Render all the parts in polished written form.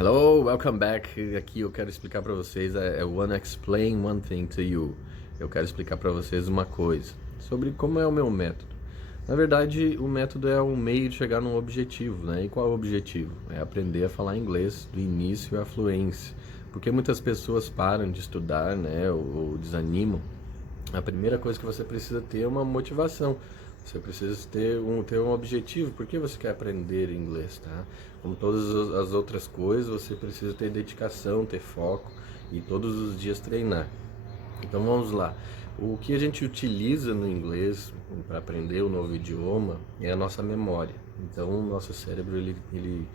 Hello, welcome back. Aqui eu quero explicar para vocês, I wanna explain one thing to you. Eu quero explicar para vocês uma coisa sobre como é o meu método. Na verdade, o método é um meio de chegar num objetivo, né? E qual é o objetivo? É aprender a falar inglês do início à fluência. Porque muitas pessoas param de estudar, né? Ou desanimam. A primeira coisa que você precisa ter é uma motivação. Você precisa ter um objetivo. Por que você quer aprender inglês, tá? Como todas as outras coisas, você precisa ter dedicação, ter foco e todos os dias treinar. Então vamos lá. O que a gente utiliza no inglês para aprender o novo idioma é a nossa memória. Então o nosso cérebro ele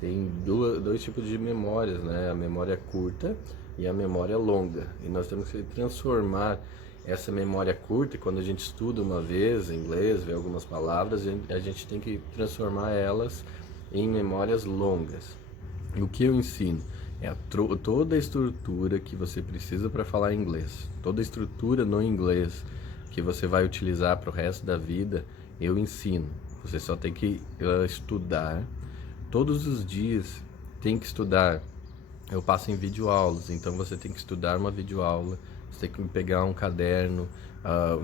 tem dois tipos de memórias, né? A memória curta e a memória longa. E nós temos que transformar essa memória curta, quando a gente estuda uma vez em inglês, vê algumas palavras, a gente tem que transformar elas em memórias longas. E o que eu ensino é toda a estrutura que você precisa para falar inglês, toda a estrutura no inglês que você vai utilizar para o resto da vida, eu ensino. Você só tem que estudar todos os dias, tem que estudar. Eu passo em videoaulas, então você tem que estudar uma videoaula, você tem que pegar um caderno,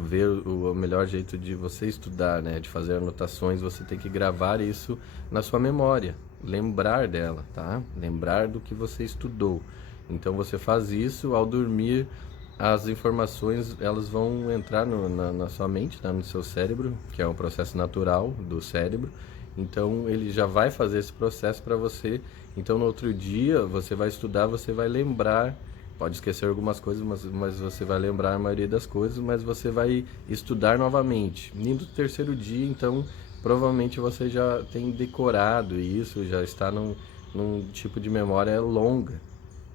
ver o melhor jeito de você estudar, né? De fazer anotações, você tem que gravar isso na sua memória, lembrar dela, tá? Lembrar do que você estudou. Então você faz isso ao dormir, as informações elas vão entrar na sua mente, tá? No seu cérebro, que é um processo natural do cérebro. Então ele já vai fazer esse processo para você. Então no outro dia você vai estudar, você vai lembrar. Pode esquecer algumas coisas, mas você vai lembrar a maioria das coisas, mas você vai estudar novamente. E no terceiro dia, então, provavelmente você já tem decorado isso, já está num tipo de memória longa.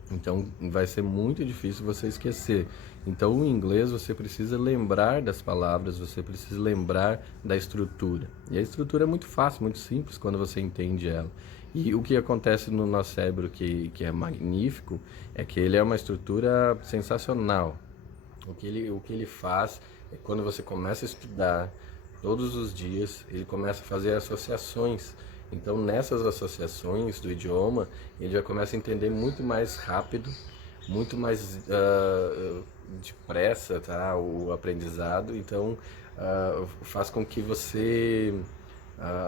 Então vai ser muito difícil você esquecer. Então o inglês você precisa lembrar das palavras, você precisa lembrar da estrutura. E a estrutura é muito fácil, muito simples quando você entende ela. E o que acontece no nosso cérebro que é magnífico é que ele é uma estrutura sensacional. O que ele faz é quando você começa a estudar todos os dias, ele começa a fazer associações. Então, nessas associações do idioma, ele já começa a entender muito mais rápido, muito mais depressa, tá? O aprendizado. Então, faz com que você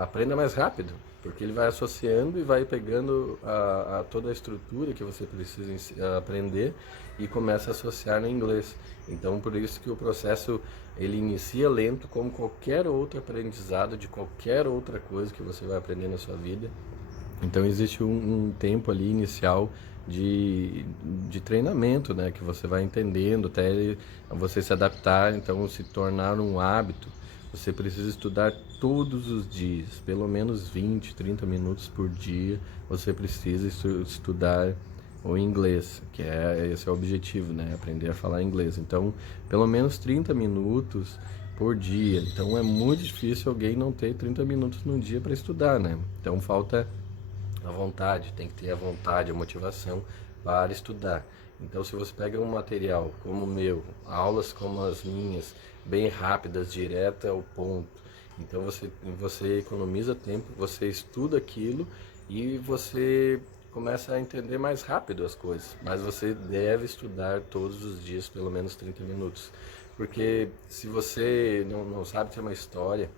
aprenda mais rápido, porque ele vai associando e vai pegando a toda a estrutura que você precisa aprender e começa a associar no inglês. Então, por isso que o processo ele inicia lento, como qualquer outro aprendizado de qualquer outra coisa que você vai aprender na sua vida. Então existe um tempo ali inicial de treinamento, né, que você vai entendendo até você se adaptar, então se tornar um hábito. Você precisa estudar todos os dias, pelo menos 20, 30 minutos por dia. Você precisa estudar o inglês, que esse é o objetivo, né, aprender a falar inglês. Então, pelo menos 30 minutos por dia. Então é muito difícil alguém não ter 30 minutos no dia para estudar, né? Então falta a vontade, tem que ter a vontade, a motivação para estudar. Então, se você pega um material como o meu, aulas como as minhas, bem rápidas, direta ao ponto, então você economiza tempo, você estuda aquilo e você começa a entender mais rápido as coisas. Mas você deve estudar todos os dias, pelo menos 30 minutos. Porque se você não sabe ter uma história,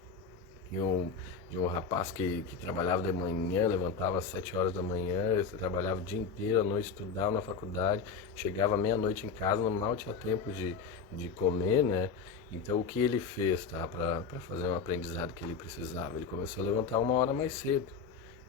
de um rapaz que trabalhava de manhã, levantava às 7 horas da manhã, trabalhava o dia inteiro, à noite estudava na faculdade, chegava meia-noite em casa, mal tinha tempo de comer, né? Então o que ele fez, tá, para fazer um aprendizado que ele precisava? Ele começou a levantar uma hora mais cedo.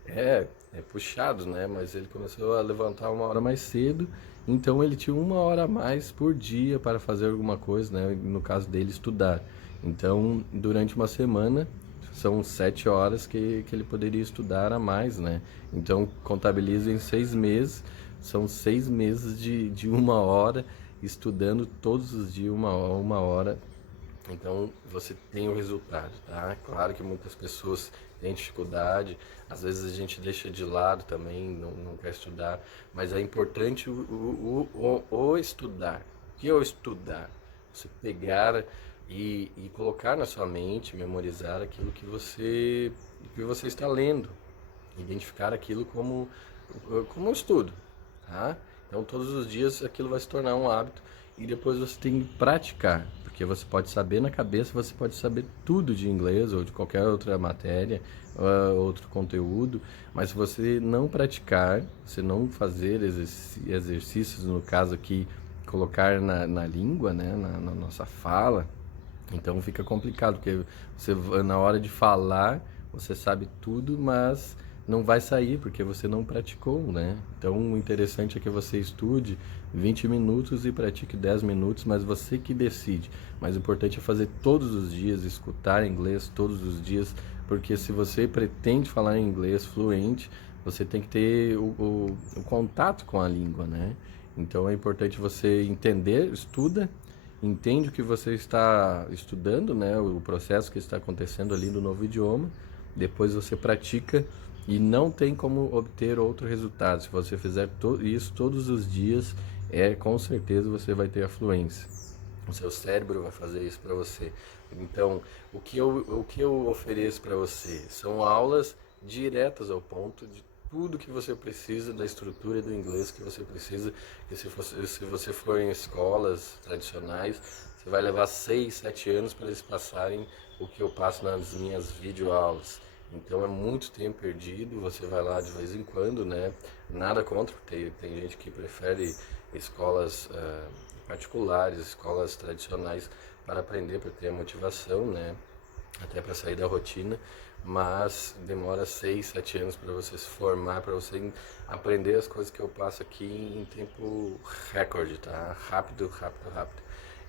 É puxado, né? Mas ele começou a levantar uma hora mais cedo, então ele tinha uma hora a mais por dia para fazer alguma coisa, né? No caso dele, estudar. Então, durante uma semana, são 7 horas que ele poderia estudar a mais, né? Então, contabiliza em 6 meses, são 6 meses de uma hora, estudando todos os dias uma hora. Então você tem o resultado, tá? Claro que muitas pessoas têm dificuldade, às vezes a gente deixa de lado também, não quer estudar, mas é importante o estudar. O que é o estudar? Você pegar e colocar na sua mente, memorizar aquilo que você está lendo, identificar aquilo como como eu estudo, tá? Então todos os dias aquilo vai se tornar um hábito e depois você tem que praticar, porque você pode saber na cabeça, você pode saber tudo de inglês ou de qualquer outra matéria, outro conteúdo, mas se você não praticar, se não fazer exercícios, no caso aqui, colocar na língua, né, na nossa fala, então fica complicado, porque você, na hora de falar, você sabe tudo, mas não vai sair, porque você não praticou, né? Então o interessante é que você estude 20 minutos e pratique 10 minutos, mas você que decide. Mas o importante é fazer todos os dias, escutar inglês todos os dias, porque se você pretende falar inglês fluente, você tem que ter o contato com a língua, né? Então é importante você entender, estuda, entende o que você está estudando, né, o processo que está acontecendo ali no novo idioma, depois você pratica e não tem como obter outro resultado. Se você fizer isso todos os dias, com certeza você vai ter a fluência. O seu cérebro vai fazer isso para você. Então, o que eu ofereço para você são aulas diretas ao ponto de tudo que você precisa da estrutura do inglês que você precisa. E se você for em escolas tradicionais, você vai levar 6, 7 anos para eles passarem o que eu passo nas minhas videoaulas. Então é muito tempo perdido, você vai lá de vez em quando, né? Nada contra, tem gente que prefere escolas particulares, escolas tradicionais para aprender, para ter a motivação, né? Até para sair da rotina, mas demora 6, 7 anos para você se formar, para você aprender as coisas que eu passo aqui em tempo recorde, tá? Rápido, rápido, rápido.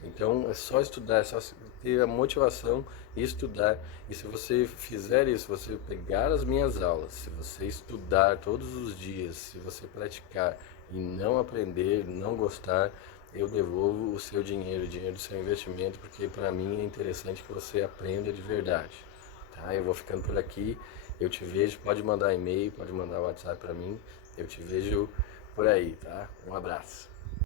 Então é só estudar, é só ter a motivação e estudar. E se você fizer isso, você pegar as minhas aulas, se você estudar todos os dias, se você praticar e não aprender, não gostar, eu devolvo o seu dinheiro, o dinheiro do seu investimento, porque para mim é interessante que você aprenda de verdade. Tá? Eu vou ficando por aqui, eu te vejo, pode mandar e-mail, pode mandar WhatsApp para mim, eu te vejo por aí, tá? Um abraço.